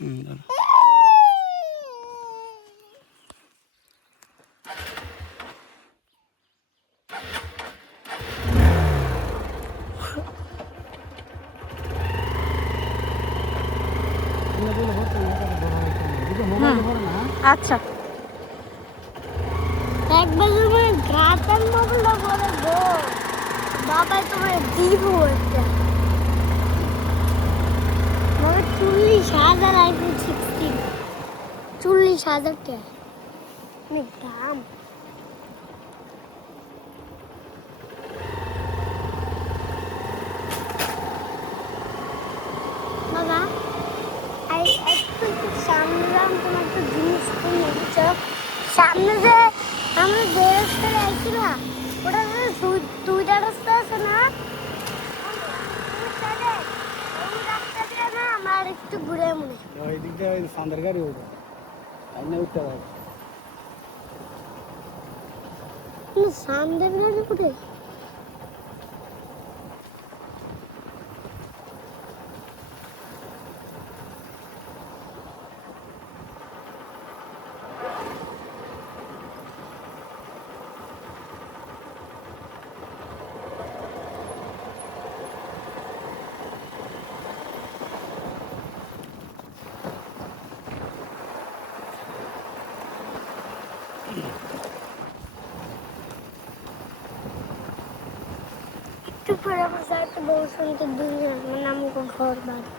আচ্ছা একবার তোমার গাছের মোবাইলটা বলে গো বাবা তোমার দিব একটা আমার 40,000 আইফোন 16 40,000 টাকা অনেক দাম বাবা একটু সামনে যাম তোমার একটা জিনিস কিনে বুঝছো সামনে যে আমরা যে রাস্তায় আইছি না ওটা দুইটা রাস্তা আছে না ওই রাস্তা দিয়ে না আমার একটু ঘুরে মনে ওই দিক দিয়ে ওই সান্দার গাড়ি উঠবে আমি উঠতে পারবো সামনের গাড়ি উঠে একটু পরে আমার যাইতে বউ শুনতে দুনিয়া মানে আমাকে ঘর বাড়ি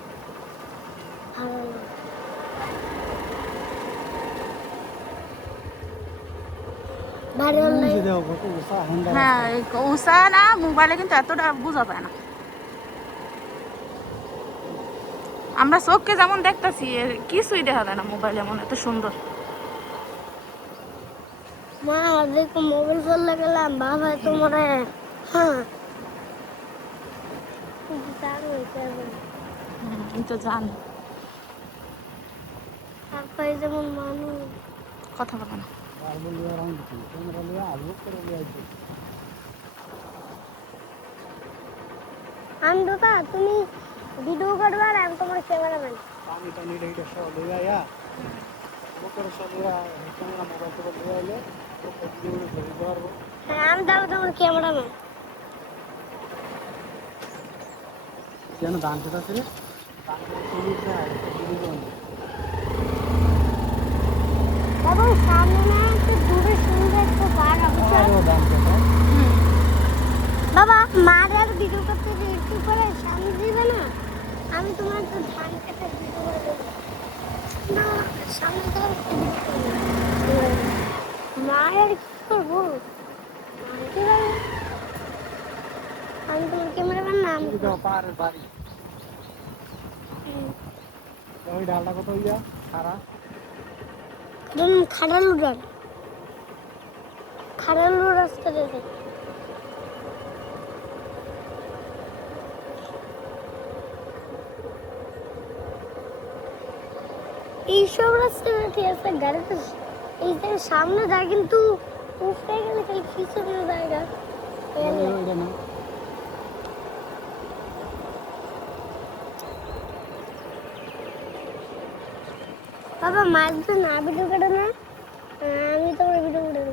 ভালো লাগে হ্যাঁ উষা না মোবাইলে কিন্তু এতটা বোঝা যায় না আমরা চোখকে যেমন দেখতেছি কিছুই দেখা যায় না মোবাইল এমন এত সুন্দর মা দেখো মোবাইল ফোন লাগালাম বাবা তোমার হ্যাঁ আমি তো জানি তারপরে যেমন মানুষ কথা বলো না আমি দাদা তুমি ভিডিও করবে আর আমি তোমার ক্যামেরাম্যান পানি টানি এটা সব লইয়া আয়া মোটর সব লইয়া ক্যামেরা মোবাইল তো লইয়া আইলে তো ভিডিও করে পারবো হ্যাঁ আমি দাও তোমার ক্যামেরাম্যান কেন দান করতে আছে রে দান করতে না ভিডিও বাবা সামনে না একটু দূরে সুন্দর একটা পার্ক আছে দান করতে বাবা মারার ভিডিও করতে যে একটু করে সামনে দিবে না আমি তোমার তো ধান কেটে ভিডিও করে দেবো না সামনে তো মায়ের কি করবো আমি তোমার ক্যামেরাম্যান না আমি পাহাড়ের বাড়ি ওই ডালটা কত হইয়া সারা খাড়ালু ডাল খাড়ালু রাস্তা দেখে এইসব রাস্তা ঠিক আছে গাড়িতে এই যে সামনে যায় কিন্তু উঠতে গেলে খালি পিছনে জায়গা বাবা মাছ তো না ভিডিও করে না আমি তোমার ভিডিও করে দেবো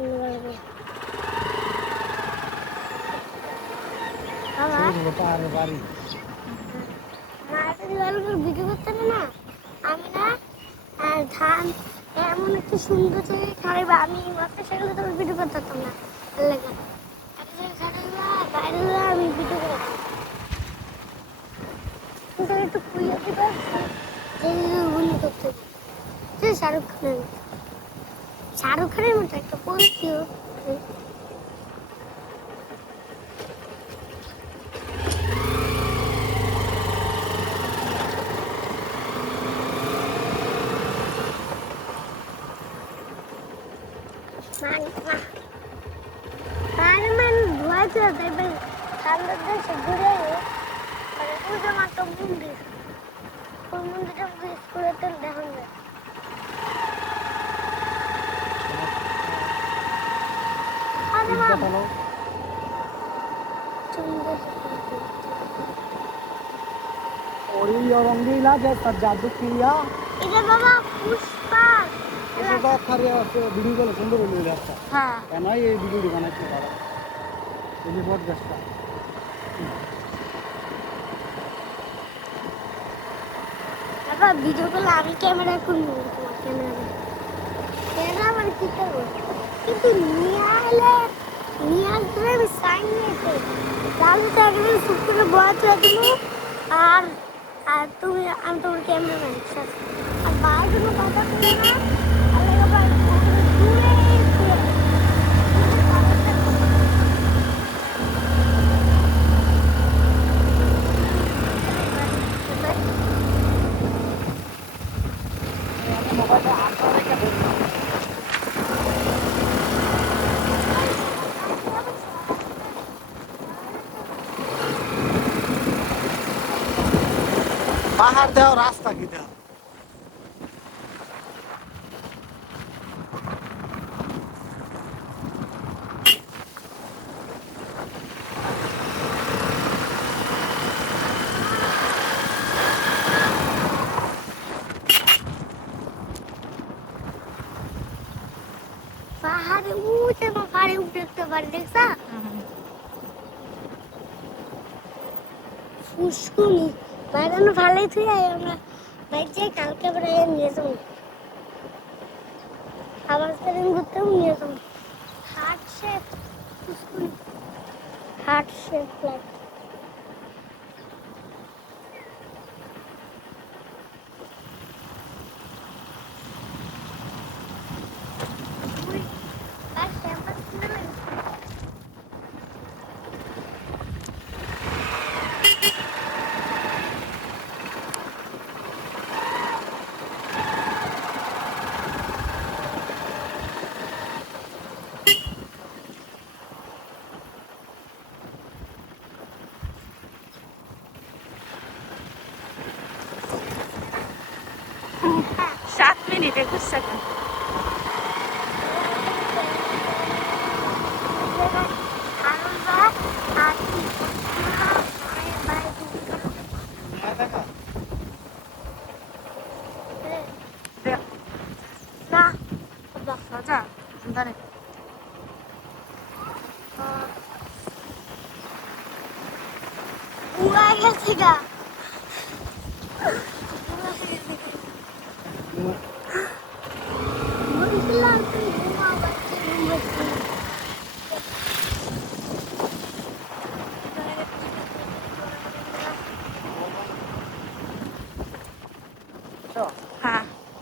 বাবা পাহাড়ের বাড়ি ভিডিও করতে না আমি না ধান এমন একটা সুন্দর জায়গায় খাড়াইবা আমি মাত্র সেগুলো তোমার ভিডিও করতে পারতাম না লেখা বাইরে আমি ভিডিও করে কিন্তু একটু খুঁজে দিতে যেগুলো করতে শাহরুখ খানের মতো একটা পোস্টিও ঘুরে পুজো মাত্র মন্দির ওই মন্দিরটা স্কুলেতে দেখা যায় और ये रंगीला जैसा जादू किया এটা বাবা পুষ্পা এটা খারিয়া আছে ভিডিও গুলো সুন্দর হলো রাস্তা হ্যাঁ কেন এই ভিডিওটি বানাইছে বাবা এই যে বট গাছটা বাবা ভিডিও করলে আমি ক্যামেরা করবো তোমার ক্যামেরা ক্যামেরা মানে কি করবো কিন্তু নিয়ে আসলে আমি সাইন নিয়েছি তাহলে তো একদম চুপ করে বয়াতে দিব আর আর আমি তোমার ক্যামেরাম্যান আর বাইরে কোনো কথা বলে না আল্লাহ বাবা দূরে মোবাইলটা আটটা রেখে ধরলাম পাহাড় দেওয়া রাস্তা কি দেওয়া পাহাড়ে উঠতে পারি দেখছা ফুসকুনি বাইরে ভালোই তুই আমরা বাইরে যাই কালকে বেড়ে নিয়ে যাবো খাবার সেদিন ঘুরতেও নিয়ে যাবো হার্ট শেপ ফুসকুনি হার্ট শেপ লাইট সাত মিনিট 21 সেকেন্ড রাজা দাঁড়ে উড়া গেছে গা বলছিলাম তুই ঘুমা বাচ্চা ঘুমাচ্ছি Sure.